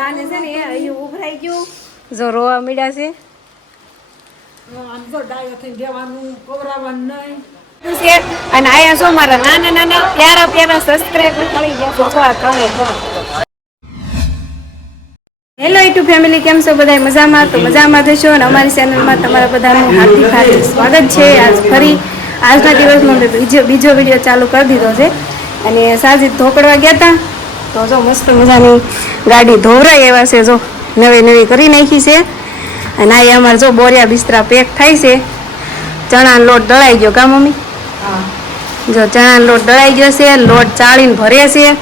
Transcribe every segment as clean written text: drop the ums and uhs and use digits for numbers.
બાને છે ને અહીં ઉભરાઈ ગયું જો રોવા મળ્યા છે આમ તો ડાયો થઈ દેવાનું કોવરાવાનું નહીં અને આયા શું મારા નાના નાના પ્યારા પ્યારા સબસ્ક્રાઇબર મળી ગયા છે હેલો યુટ્યુબ ફેમિલી કેમ છો બધા મજામાં તો મજામાં થશો અને અમારી ચેનલમાં તમારા બધાનું હાર્દિક હાર્દિક સ્વાગત છે આજ ફરી આજના દિવસમાં મેં બીજો વિડીયો ચાલુ કરી દીધો છે અને સાજી ધોકડવા ગયા હતા તો જો મસ્ત મજાની ગાડી ધોવરાઈ એવા છે જો નવી નવી કરી નાખી છે અને આ અમારે જો બોરિયા બિસ્તરા પેક થાય છે ચણાનો લોટ દળાઈ ગયો કા મમ્મી જો ચણાનો લોટ દળાઈ ગયો છે લોટ ચાળીને ભરે છે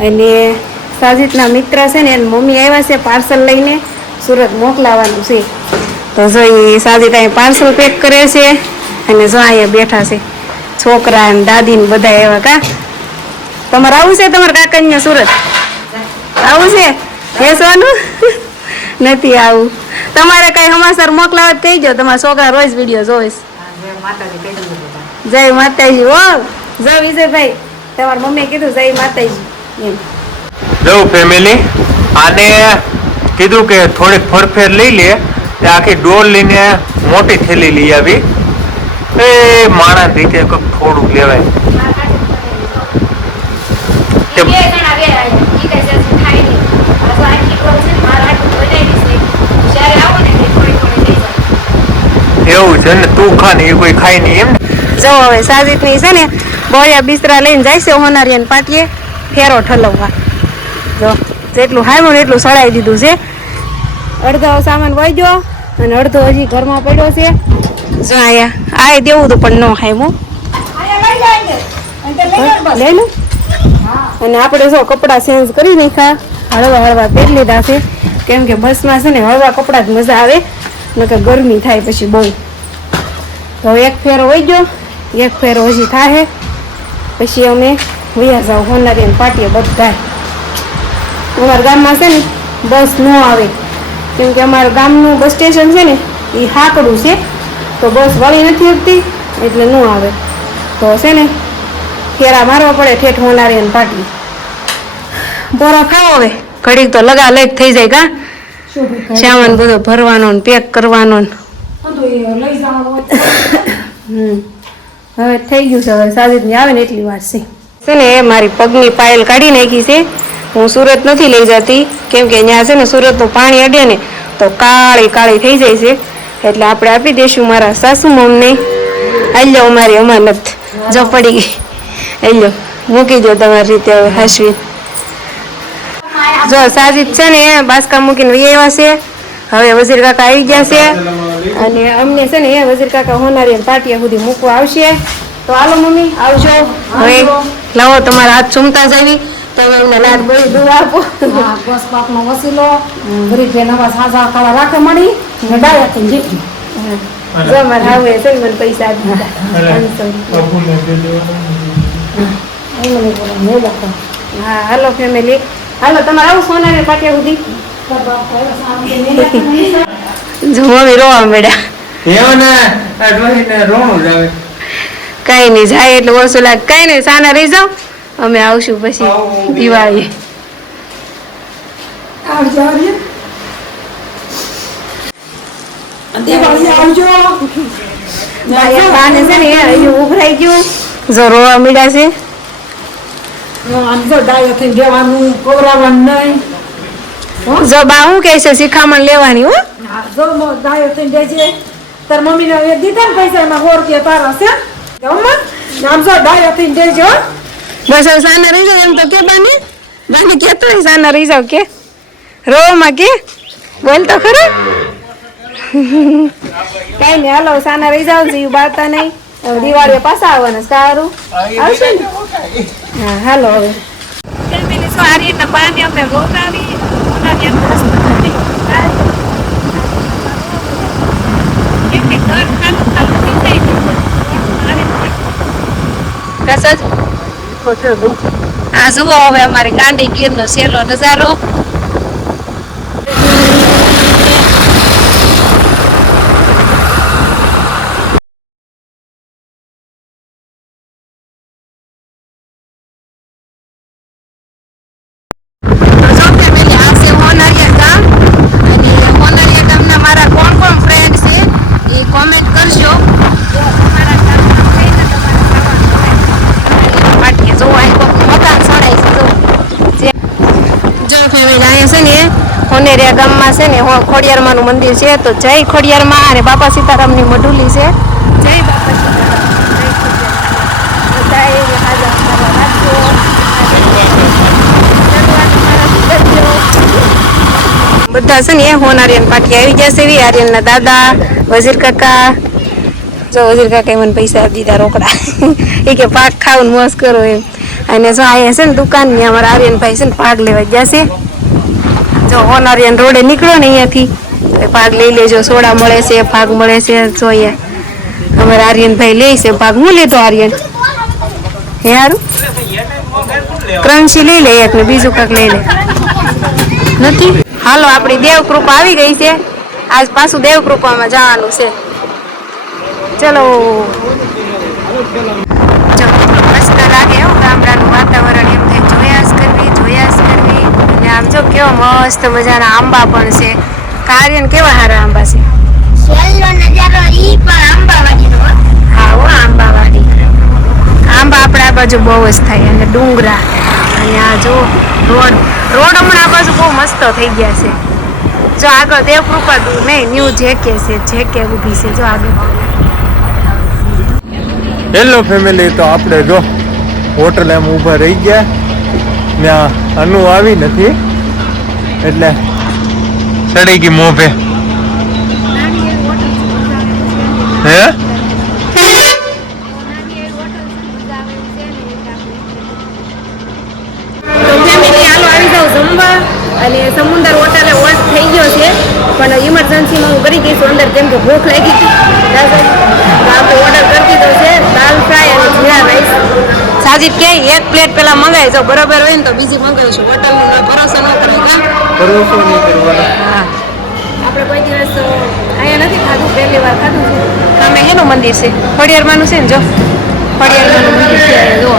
અને સાજીદના મિત્ર છે ને એની મમ્મી આવ્યા છે પાર્સલ લઈને સુરત મોકલાવાનું છે તો જો એ સાજીદ અહીં પાર્સલ પેક કરે છે અને જો અહીંયા બેઠા છે છોકરા અને દાદી ને બધા એવા કા તમારે આવું છે તમારા કાકાને સુરત આવું છે બેસવાનું નથી આવું તમારે કઈ સમાચાર મોકલાવા જ કહી દો તમારા છોકરા રોજ વિડીયો જોઈશ જય માતાજી ઓ જો વિજયભાઈ તમારા મમ્મીએ કીધું જય માતાજી એમ જો ફેમિલી આને કીધું કે થોડીક ફરફેર લઈ લે તે આખી ડોલ લઈને મોટી થેલી લઈ આવી એ માણસ રીતે થોડુંક લેવાય એવું છે ને તું ખા ને એ કોઈ ખાય નહીં એમ જો હવે સાજીદ ની છે ને બોરિયા બિસ્તરા લઈને જાય છે હોનારિયાન પાટીએ ફેરો ઠલવવા જો જેટલું હામ્યું ને એટલું સળાઈ દીધું છે અડધો સામાન વહી ગયો અને અડધો હજી ઘરમાં પડ્યો છે જો આયા આ દેવું હતું પણ ન હામ્યું લઈ લો અને આપણે જો કપડાં ચેન્જ કરી નાખ્યા હળવા હળવા પહેરી લીધા છે કેમ કે બસમાં છે ને હળવા કપડાં જ મજા આવે નકર ગરમી થાય પછી બહુ તો એક ફેરો વહી ગયો એક ફેરો હજી થાય પછી અમે વયા જાવ હોનારીને પાટીએ બધા અમારા ગામમાં છે ને બસ ન આવે કેમ કે અમારા ગામનું બસ સ્ટેશન છે ને એ હાકડું છે તો બસ વળી નથી શકતી એટલે ન આવે તો છે ને ફેરા મારવા પડે ઠેઠ હોનારીને પાટી બોરા ખાવો હવે ઘડીક તો લગા લગ થઈ જાય કા સામાન બધો ભરવાનો ને પેક કરવાનો હવે થઈ ગયું છે હવે સાજીદની આવે ને એટલી વાર છે ને એ મારી પગની પાયલ કાઢી નાખી છે હું સુરત નથી લઈ જતી કેમ કે અહીંયા છે ને સુરતનું પાણી અડે ને તો કાળી કાળી થઈ જાય છે એટલે આપણે આપી દઈશું મારા સાસુ મમને આલ્યો અમારી અમાનત જો પડી ગઈ આલ્યો મૂકી દો તમારી રીતે હવે હાશવી જો સાજીદ છે ને બાસકા મૂકીને વહી આવ્યા છે હવે વઝીર કાકા આવી ગયા છે અને અમને છે ને વઝીર કાકા હોનારી પાટિયા સુધી મૂકવા આવશે તો હાલો મમ્મી આવજો હવે લાવો તમારા હાથ ચૂમતા જ આવી તમે અમને લાડ બળી દૂધ આપો બસ પાકનો વસીલો ગરીબ બે નવા સાજા કાળા રાખે મળી ને ડાયા થઈ જીતી જો મારે આવે છે મને પૈસા હા હાલો ફેમિલી હાલો તમારે આવું સોનારી પાટિયા સુધી જો મમ્મી રોવા મળ્યા કઈ નહીં જાય એટલે ઓછું લાગે કઈ નહીં સાના રહી જાઓ અમે આવશું પછી દિવાળી બાને છે ને અહીં ઉભરાઈ ગયું જો રોવા મળ્યા છે જો બા હું કે છે શિખામણ લેવાની હો જો ગાયો થઈને જાય છે તાર મમ્મી ને દીધા ને પૈસા એમાં 100 રૂપિયા તારા છે આમ જો ગાયો થઈને જાય છે બસ હવે સાના રહી જાવ એમ તો કે બાને કેતો સાના રહી જાવ કે રોવામાં કે બોલ તો ખરો કઈ નહીં હાલો સાના રહી જાવ જીવ બાળતા નહીં દિવાળીએ પાછા આવવાના સારું આવશે ને હા હાલો હવે આ રીતના પાણી અમે રોકાવી આ જુઓ હવે અમારી ગાંડી ગીરનો સહેલો નજારો ફેમિલી અહીંયા છે ને હોનેરિયા ગામમાં છે ને ખોડિયારમાંનું મંદિર છે, તો જય ખોડિયારમાં અને બાપા સીતારામની મઢુલી છે. જય બાપા સીતારામ, જય ખોડિયાર. બધાએ હાજર કરવા રાખજો. બધા છે ને હોનારિયન પાટી આવી જશે. એવી આર્યનના દાદા, વજીર કાકા, જો વજીર કાકા મને પૈસા આપી દીધા રોકડા. એ કે પાક ખાવ ને મોજ કરો એમ. અને જો અહીંયા છે ને દુકાન ની અમારા આર્યનભાઈ છે ને ભાગ લેવા જશે. જો હોનારિયન રોડે નીકળો ને અહીંયાથી ભાગ લઈ લેજો. સોડા મળે છે, ભાગ મળે છે. જો અહીંયા અમારા આર્યનભાઈ લે છે ભાગ. હું લીધો આર્યન હે હારું ક્રંચી લઈ લે એક ને બીજું કાંક લઈ લે નથી. હાલો આપણી દેવકૃપા આવી ગઈ છે. આજ પાછું દેવકૃપામાં જવાનું છે. ચલો મસ્ત લાગે એવું ગામડાનું વાતાવરણ. એમ થાય જોયા જ કરવી. અને આમ જો કેવો મસ્ત મજાના આંબા પણ છે. કાર્યન કેવા સારા આંબા છે. હા હો આંબાવાડી. આંબા આપણે આ બાજુ બહુ જ થાય. અને ડુંગરા અને આ જો રોડ હમણાં આ બાજુ બહુ મસ્ત થઈ ગયા છે. જો આગળ દેવકૃપા નહીં ન્યૂ જેકે ઊભી છે. જો આગળ હેલો ફેમિલી, તો આપણે જો હોટલ એમ ઊભા રહી ગયા. ત્યાં અનુ આવી નથી એટલે સડી ગઈ મોભે. હે અને સમુદ્ર હોટલે હોલ્ટ થઈ ગયો છે, પણ ઇમરજન્સીમાં હું કરી ગઈ છું અંદર, કેમ કે ભૂખ લાગી હતી. આપણે ઓર્ડર કરી દીધો છે દાલ ફ્રાય અને જીરા રાઈસ. સાજીદ કે એક પ્લેટ પેલા મંગાવી જો, બરોબર હોય ને તો બીજી મંગાવીશું. હોટલનું ભરોસો ન કરાય કાં? ભરોસો નહીં કરવાનો. હા, આપણે કોઈ દિવસ અહીંયા નથી ખાધું, પહેલી વાર ખાધું છે. અમે એનું મંદિર છે ખોડિયારમાંનું છે ને, જો ખોડિયારમાંનું મંદિર છે. જો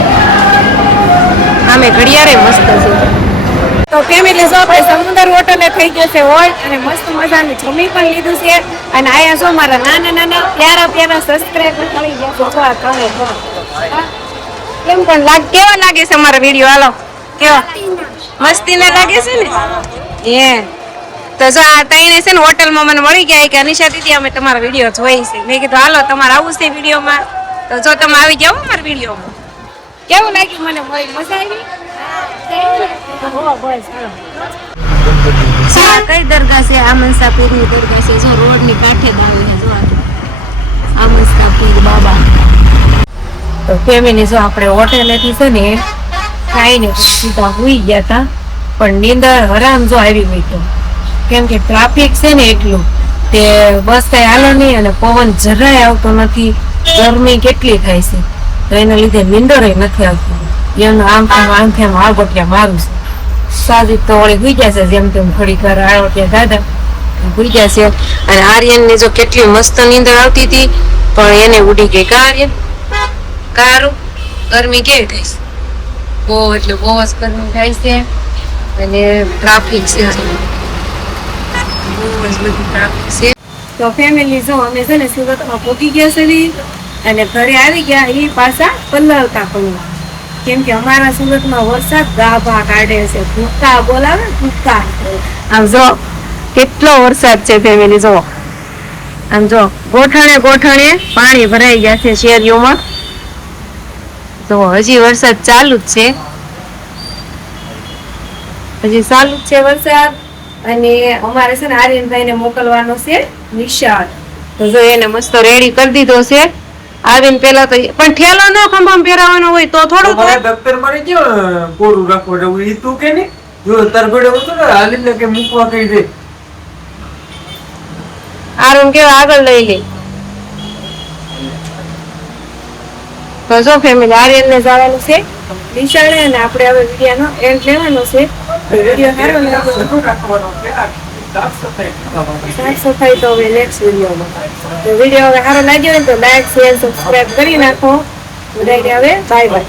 આમે ઘડિયાળે મસ્ત છે. તો ફેમિલી જો આપણે સમુદ્ર હોટલે થઈ ગયો છે હોલ્ટ, અને મસ્ત મજાનું જમી પણ લીધું છે. અને આયા જો મારા નાના પ્યારા સબસ્ક્રાઇબર થઈ ગયા છે. કેમ પણ કેવા લાગે છે અમારો વિડીયો? હાલો કેવા મસ્તી ના લાગે છે ને? તો જો આ તઈને છે ને હોટલમાં મને મળી ગયા કે અનિશા દીદી અમે તમારા વિડીયો જોઈ છે. મેં કીધું હાલો તમારે આવું છે વિડીયોમાં, તો જો તમે આવી જાઓ અમારા વિડીયોમાં. કેવું લાગ્યું? મને મજા આવી. કઈ દરગાહ છે? આમનસા પીરની દરગાહ છે. જો રોડ ની કાંઠે જ આવી છે. જો આમનસા પીર બાબા. તો ફેમિલી જો આપણે હોટેલેથી છે ને ખાઈને સીધા સુઈ ગયા હતા, પણ નીંદર હરામ જો આવી ગઈ તો, કેમ કે ટ્રાફિક છે ને એટલું તે બસ કઈ હાલો નહીં, અને પવન જરાય આવતો નથી. ગરમી કેટલી થાય છે, તો એના લીધે નીંદર નથી આવતી. એનું આમ આગોટિયા મારું છે. સાદી તો વળી ભૂઈ ગયા છે, જેમ તેમ થોડીક વાર આગોટિયા દાદા ભૂઈ ગયા છે. અને આર્યન ને જો કેટલી મસ્ત નીંદર આવતી હતી, પણ એને ઉડી ગઈ. કા આર્યન? કારું ગરમી કેવી થાય છે? બહુ એટલે બહુ જ ગરમી થાય છે. અને ટ્રાફિક છે, બહુ જ બધી ટ્રાફિક છે. તો ફેમિલી જો અમે છે ને સુરતમાં પહોંચી ગયા છે અને ઘરે આવી ગયા. એ પાછા પલળતા પણ, કેમ કે અમારા સુરતમાં વરસાદ ગાભા કાઢે છે. ભૂક્કા બોલાવે ભૂક્કા. આમ જો કેટલો વરસાદ છે ફેમિલી. જો આમ જો ગોઠણે પાણી ભરાઈ ગયા છે શેરીઓમાં. તો હજી વરસાદ ચાલુ જ છે, વરસાદ. અને અમારે છે ને આર્યનભાઈ ને મોકલવાનો છે નિશાળ, તો જો એને મસ્ત રેડી કરી દીધો છે. આવીને પેલા તો પણ ઠેલો નો ખંભામાં પહેરાવાનો હોય તો થોડું દફતર મારી કેવું કોરું રાખવો જવું એ તું કે નહીં. જો તરગડે હતો ને હાલીને કે મૂકવા કહી દે. આરુમ કેવા આગળ લઈ લે. તો જો ફેમિલી આર્યન ને જવાનું છે નિશાળે, અને આપણે હવે વિડીયોનો એન્ડ લેવાનો છે. વિડીયો સારો લાગ્યો સાફ સફાઈ તો હવે નેક્સ્ટ વિડીયોમાં. તો વિડીયો હવે સારો લાગ્યો ને તો લાઈક શેર સબસ્ક્રાઇબ કરી નાખો. બધાને હવે બાય બાય.